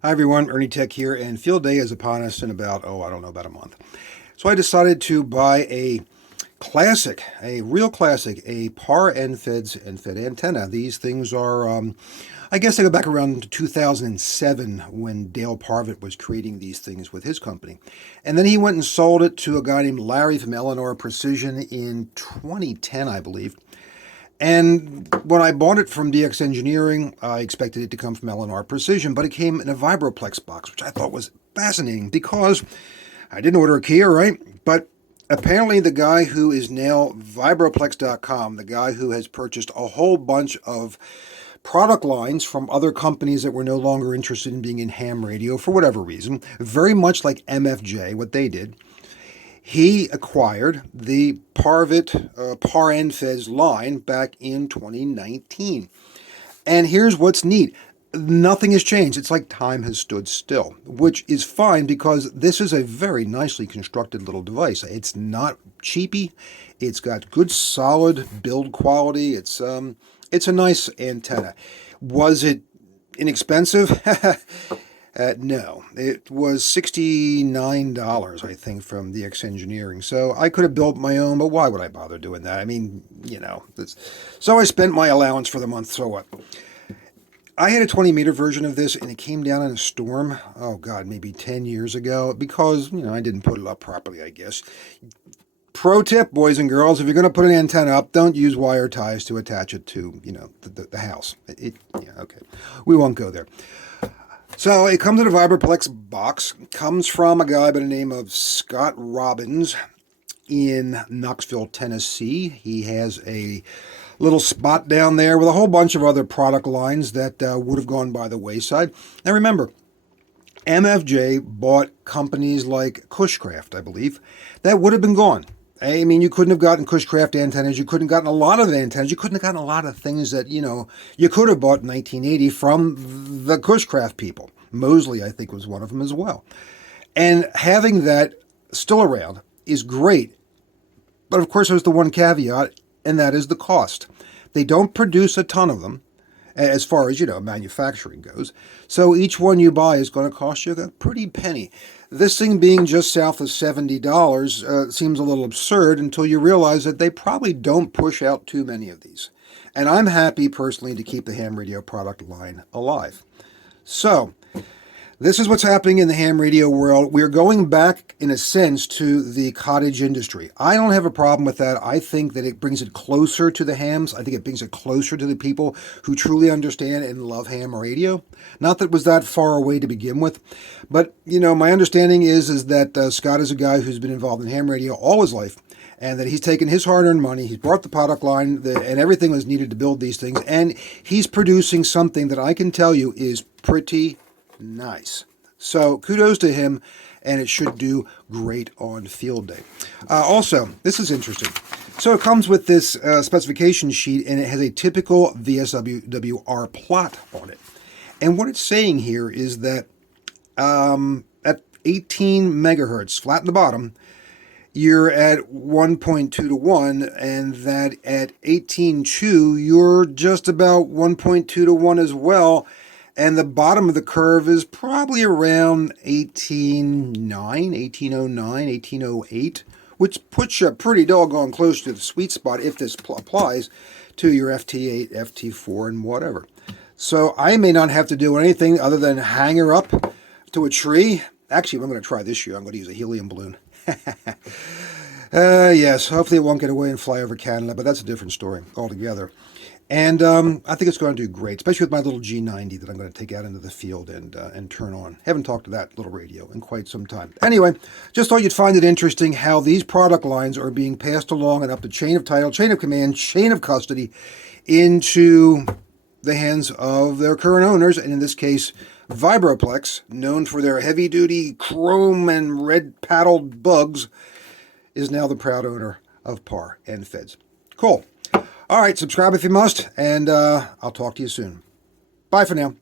Hi everyone, Ernie Tech here, and field day is upon us in about, about a month. So I decided to buy a classic, a real classic, a Par End-Fedz and Fed antenna. These things are, I guess they go back around 2007 when Dale Parvett was creating these things with his company. And then he went and sold it to a guy named Larry from Eleanor Precision in 2010, I believe. And when I bought it from DX Engineering, I expected it to come from Eleanor Precision, but it came in a Vibroplex box, which I thought was fascinating because I didn't order a Kia, right? But apparently the guy who is now Vibroplex.com, the guy who has purchased a whole bunch of product lines from other companies that were no longer interested in being in ham radio for whatever reason, very much like MFJ, what they did, he acquired the Par End-Fedz line back in 2019. And here's what's neat. Nothing has changed. It's like time has stood still, which is fine because this is a very nicely constructed little device. It's not cheapy. It's got good solid build quality. It's a nice antenna. Was it inexpensive? No, it was $69, I think, from DX Engineering. So I could have built my own, but why would I bother doing that? I mean, so I spent my allowance for the month, so what? I had a 20-meter version of this, and it came down in a storm, oh God, maybe 10 years ago, because, I didn't put it up properly, I guess. Pro tip, boys and girls, if you're going to put an antenna up, don't use wire ties to attach it to, the house. Okay. We won't go there. So it comes in a Vibroplex box, comes from a guy by the name of Scott Robbins in Knoxville, Tennessee. He has a little spot down there with a whole bunch of other product lines that would have gone by the wayside. Now remember, MFJ bought companies like Cushcraft, I believe, that would have been gone. I mean, you couldn't have gotten Cushcraft antennas. You couldn't have gotten a lot of antennas. You couldn't have gotten a lot of things that, you could have bought in 1980 from the Cushcraft people. Mosley, I think, was one of them as well. And having that still around is great. But of course, there's the one caveat, and that is the cost. They don't produce a ton of them as far as, manufacturing goes. So each one you buy is going to cost you a pretty penny. This thing being just south of $70 seems a little absurd until you realize that they probably don't push out too many of these. And I'm happy personally to keep the ham radio product line alive. So, this is what's happening in the ham radio world. We're going back, in a sense, to the cottage industry. I don't have a problem with that. I think that it brings it closer to the hams. I think it brings it closer to the people who truly understand and love ham radio. Not that it was that far away to begin with. But, my understanding is that Scott is a guy who's been involved in ham radio all his life, and that he's taken his hard-earned money, he's bought the product line, and everything was needed to build these things, and he's producing something that I can tell you is pretty nice. So kudos to him, and it should do great on field day. Also, this is interesting. So it comes with this specification sheet, and it has a typical VSWR plot on it. And what it's saying here is that at 18 megahertz, flat in the bottom, you're at 1.2 to 1, and that at 18.2, you're just about 1.2 to 1 as well. And the bottom of the curve is probably around 18.9, 18.09, 18.08, which puts you pretty doggone close to the sweet spot if this applies to your FT8, FT4, and whatever. So I may not have to do anything other than hang her up to a tree. Actually, I'm going to try this year. I'm going to use a helium balloon. Yes, hopefully it won't get away and fly over Canada, but that's a different story altogether. And I think it's going to do great, especially with my little G90 that I'm going to take out into the field and turn on. Haven't talked to that little radio in quite some time. Anyway, just thought you'd find it interesting how these product lines are being passed along and up the chain of title, chain of command, chain of custody into the hands of their current owners, and in this case, Vibroplex, known for their heavy-duty chrome and red-paddled bugs, is now the proud owner of Par End-Fedz. Cool. All right, subscribe if you must, and I'll talk to you soon. Bye for now.